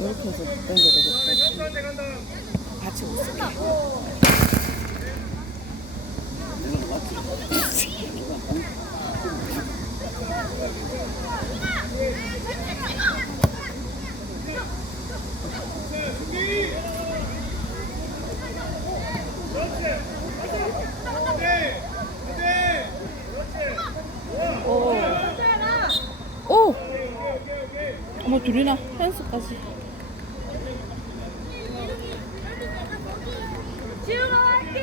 이렇게 해서 당겨야 되겠다. 같이 못 쓸게. 오! 어머, 둘이나 펜스까지. 지우가 화이팅!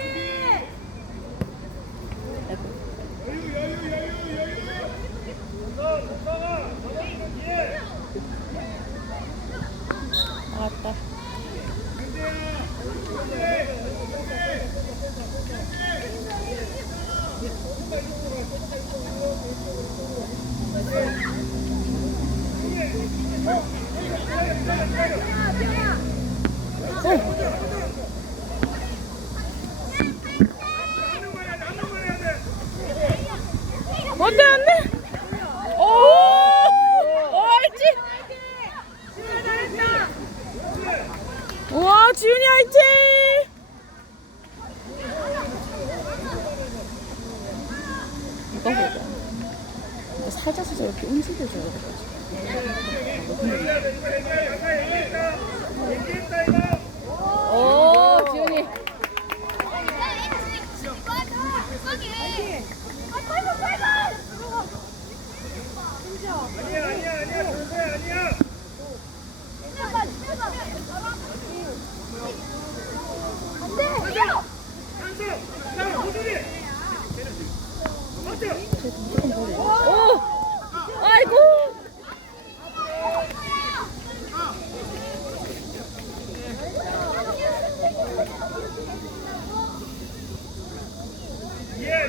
나왔다. 안돼 안돼. 오, 알지? 우와, 지훈이 화이팅! 이거 보자. 살짝살짝 이렇게 움직여줘야 돼. 오, 지훈이. 오! 아이고!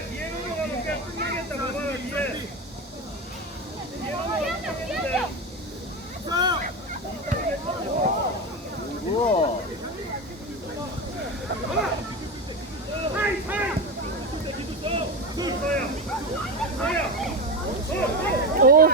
뒤에 넘어가면 그냥 끝나겠다. 봐봐요, 뒤에. 우와. 오!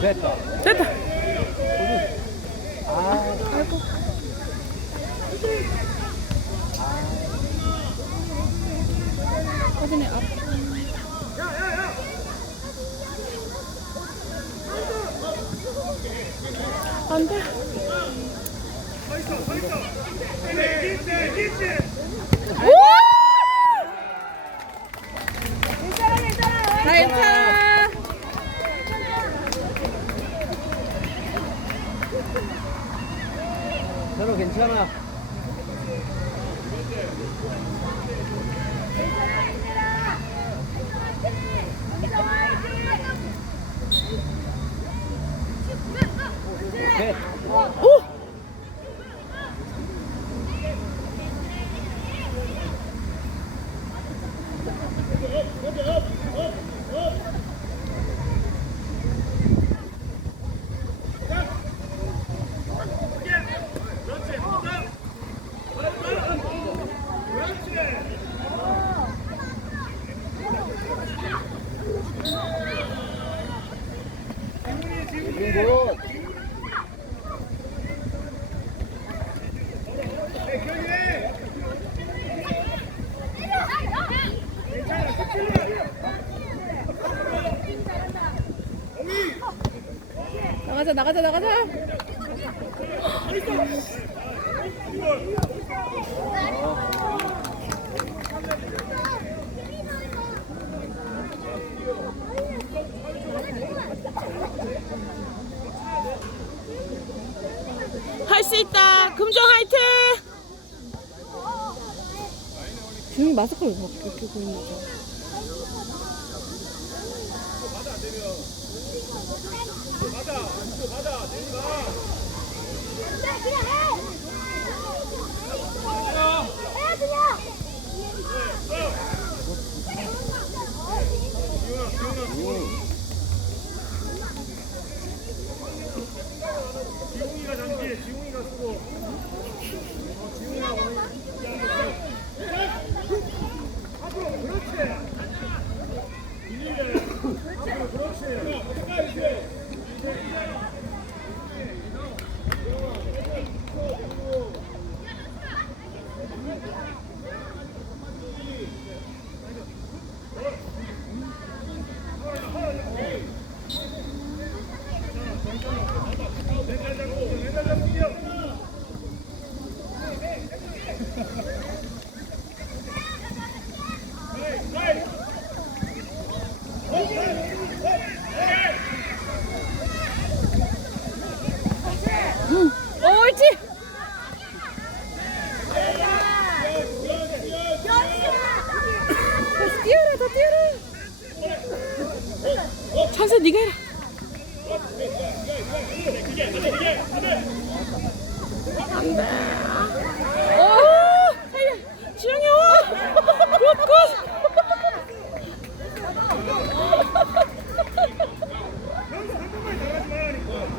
됐다. 됐다. 아, 아이고. 어디네 앞. 안 돼. 우와! 괜찮아. 저는 괜찮아. 네. 오! 나가자 나가자 나가자. 할 수 있다. 금정 화이팅. 지금 마스크를 왜 끼고 있는 거죠? 지웅이가 잠시 지웅이가 쓰고 지웅이가 앞으로 그렇지 그렇지 옳지. 다시 뛰어라 더 뛰어라. 찬스 네가 해라. 안돼. 오 살려. 지영이 와. 굿굿.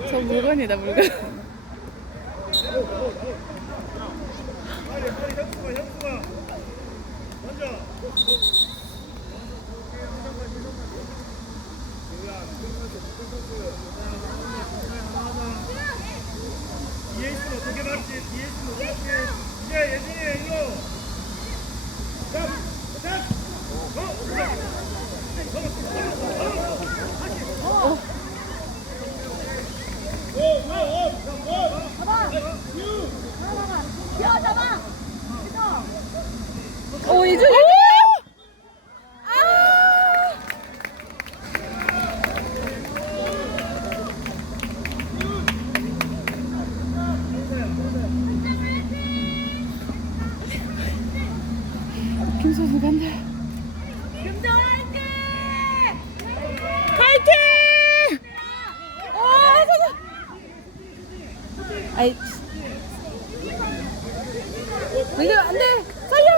저 물건이다 물건. 빨리 현수가 먼저 뒤에 있으면 어떻게 맞지? 뒤에 있으면 어떻게 이제 예진이 이거 오 이제. 김선수 간다. 금정 화이팅! 파이팅! 오, 살려. 아이, 이거 안 돼. 살려.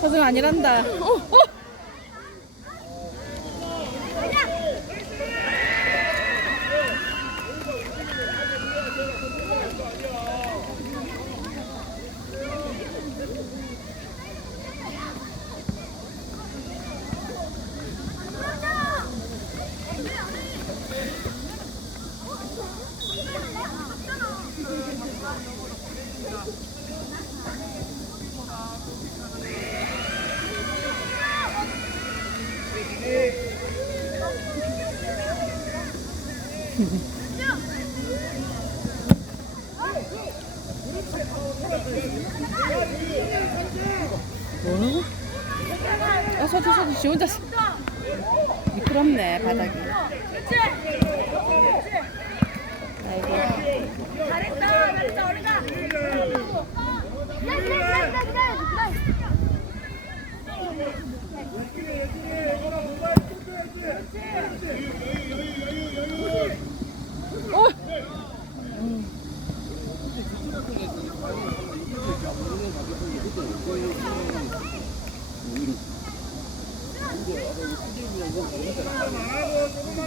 고생 아니란다. 뭐라고? 서주 지 혼자 미끄럽네 바닥이. 아이고. 잘했다 잘했다 어린아 오! 조금만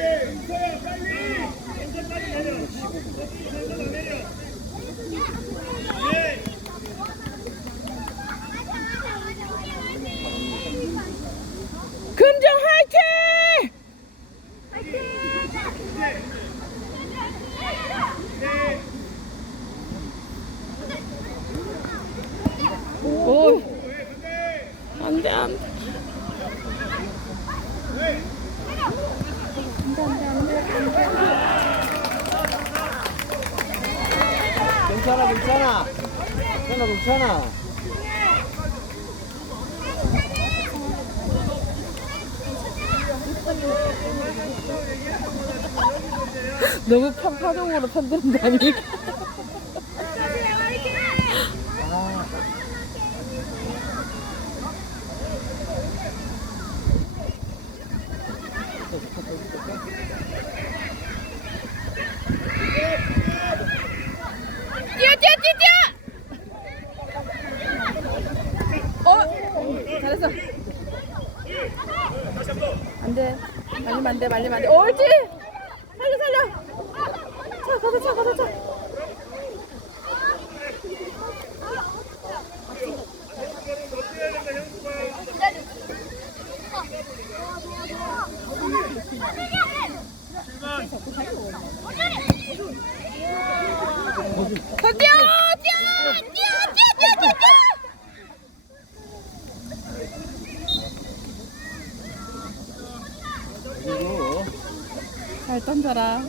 은서야 빨리. 은서까지 내려. 은서 내려. 네. 금정 화이팅! 네. 오, 네. 안돼 안돼. 괜찮아, 괜찮아. 괜찮아, 괜찮아. 너무 파동으로 편드는 거 아닙니까? 뛰어 뛰어 뛰어 뛰어! 어? 잘했어. 안돼. 말리면 안돼. 말리면 안돼. 옳지. 살려 살려. 차 가자 차 가자 차. 더 뛰어 뛰어 뛰어 뛰어 뛰어 뛰어. 그리고 잘 던져라.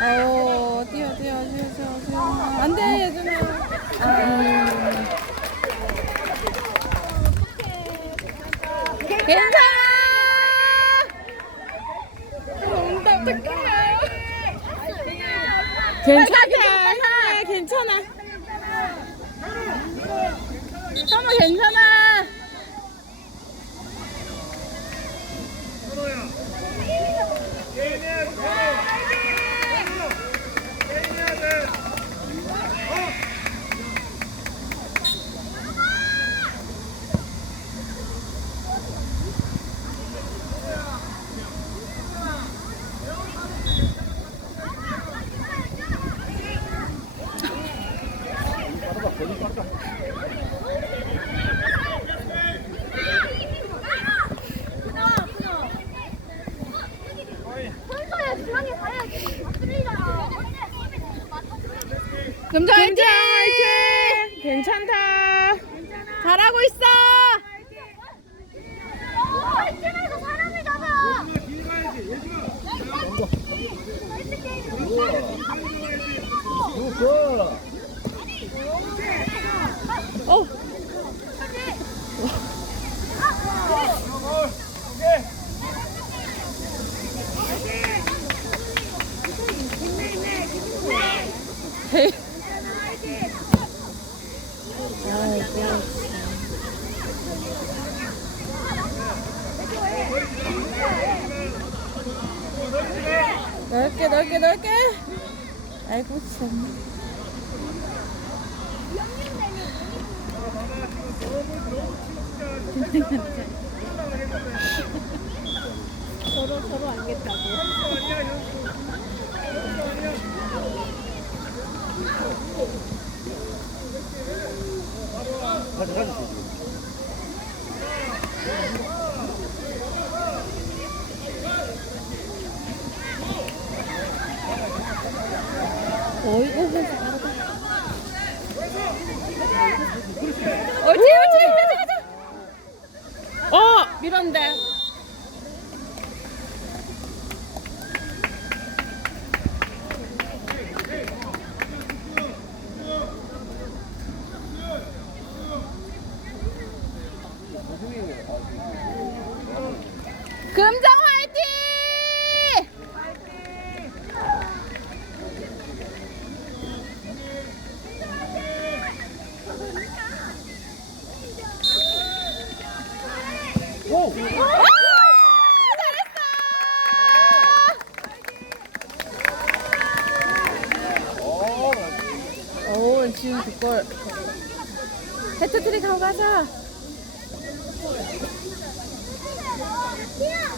아오 뛰어 뛰어 뛰어 뛰어 뛰어. 안돼 예준아. 괜찮아. 온다 어떡해. 괜찮아 괜찮아. 현우 괜찮아. 선호야. 개인해야 돼. 개인해야 돼. 금자 화이팅! 괜찮다. 잘하고 있어. 화이팅해서 사람을 잡아. 굿. 어. 헤이. 넓게 넓게. 아이고 참. 서로 알겠다고. 가자. 어이구 옳지 가자. 밀었는데. 금정 화이팅! 오! 오, 지금 그걸 해트트릭 하고 가자. 뛰어.